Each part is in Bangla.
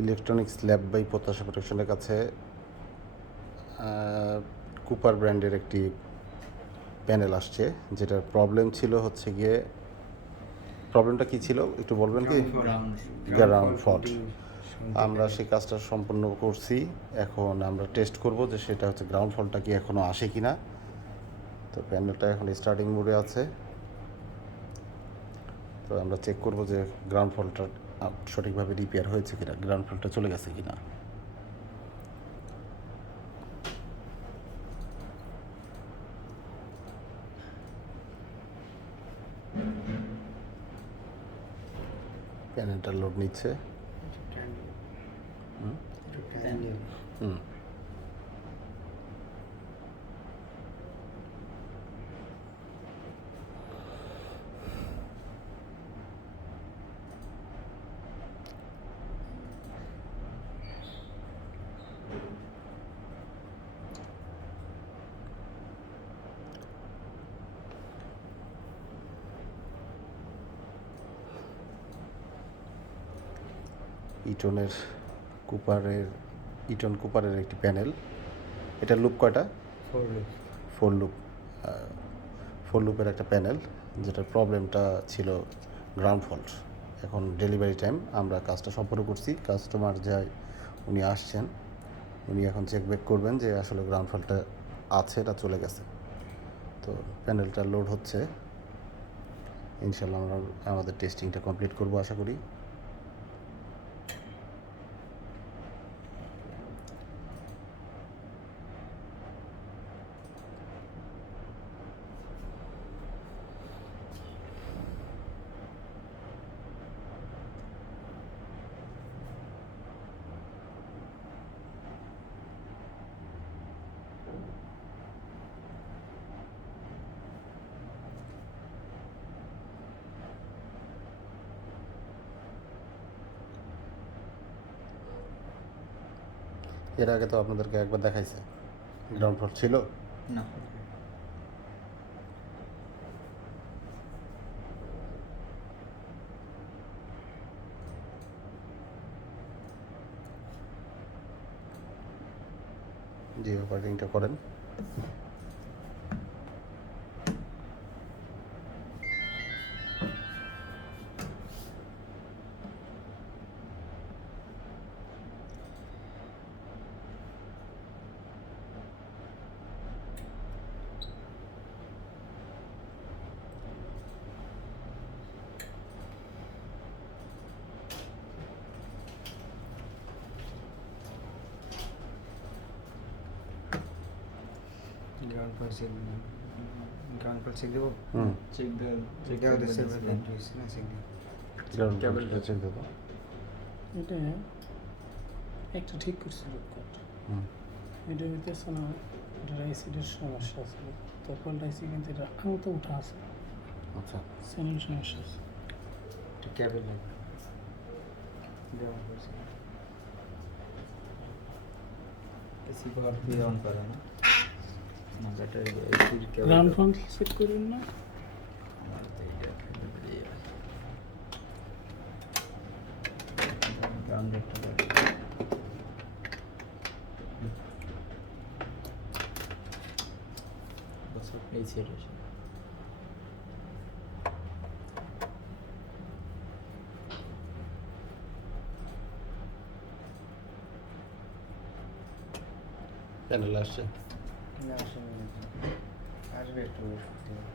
ইলেকট্রনিক্স ল্যাব বাই প্রত্যাশা প্রোটেকশনের কাছে কুপার ব্র্যান্ডের একটি প্যানেল আসছে, যেটার প্রবলেম ছিল হচ্ছে গিয়ে, প্রবলেমটা কী ছিল একটু বলবেন কি? Ground fault. আমরা সেই কাজটা সম্পূর্ণ করছি। এখন আমরা টেস্ট করব যে সেটা হচ্ছে গ্রাউন্ড ফল্টটা কি এখনও আসে কি না। তো প্যানেলটা এখন স্টার্টিং মোডে আছে। তো আমরা চেক করব যে গ্রাউন্ড ফল্টটা সঠিকভাবে রিপেয়ার হয়েছে কিনা, গ্রাউন্ড ফল্টটা চলে গেছে কিনা। প্যানেলটা লোড নিচ্ছে। ইটন কুপারের একটি প্যানেল। এটা লুপ কয়টা? 4 লুপের একটা প্যানেল, যেটার প্রবলেমটা ছিল গ্রাউন্ড ফল্ট। এখন ডেলিভারি টাইম, আমরা কাজটা সম্পূর্ণ করছি। কাস্টমার উনি আসছেন, উনি এখন চেক ব্যাক করবেন যে আসলে গ্রাউন্ড ফল্টটা আছে, এটা চলে গেছে। তো প্যানেলটা লোড হচ্ছে। ইনশাল্লাহ আমরা আমাদের টেস্টিংটা কমপ্লিট করবো আশা করি। এর আগে তো আপনাদেরকে একবার দেখাইছে গ্রাউন্ড ফল্ট ছিল না। জি, অপারেটিংটা করেন। গ্রাউন্ড ফল্ট চেক দেবো। চেক দেন, চেক দেওয়া দেশের ব্যান্ড হয়েছে না, চেক দিই। কেবলটা চেক দেবো। এটা একটা ঠিক করছে লোকট। এটা হইতেছে না, এটার অ্যাসিডের সমস্যা আছে, তো পাল্টাইছি, কিন্তু এটা আঙুল তো উঠা আছে। আচ্ছা, চ্যানেল সমস্যা আছে। এটা কেবল লাগবে দেওয়া হয়েছে। এসি পাওয়ার দিয়ে অন করে না, না ব্যাটারি এসির কেবল। গ্রাউন্ড ফল্ট চেক করুন না। আমার তো এইটা গ্রাউন্ড একটা বস এই সেট আছে। প্যানেল আসছে। না আসলে আসবে একটু ওয়েট করতে হবে।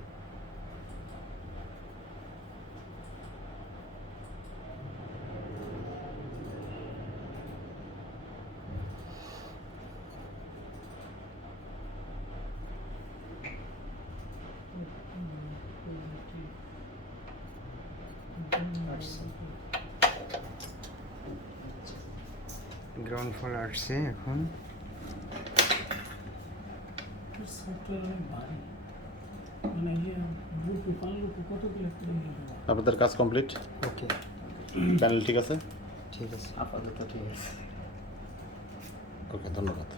গ্রাউন্ড ফল আসছে এখন। সফটওয়্যার অনেক ভারী, মানে ব্লুটুথ আনলুটু কতগুলো করে আপনাদের কাজ কমপ্লিট? ওকে, প্যানেল ঠিক আছে? ঠিক আছে, আপাতত ঠিক আছে। ওকে, ধন্যবাদ।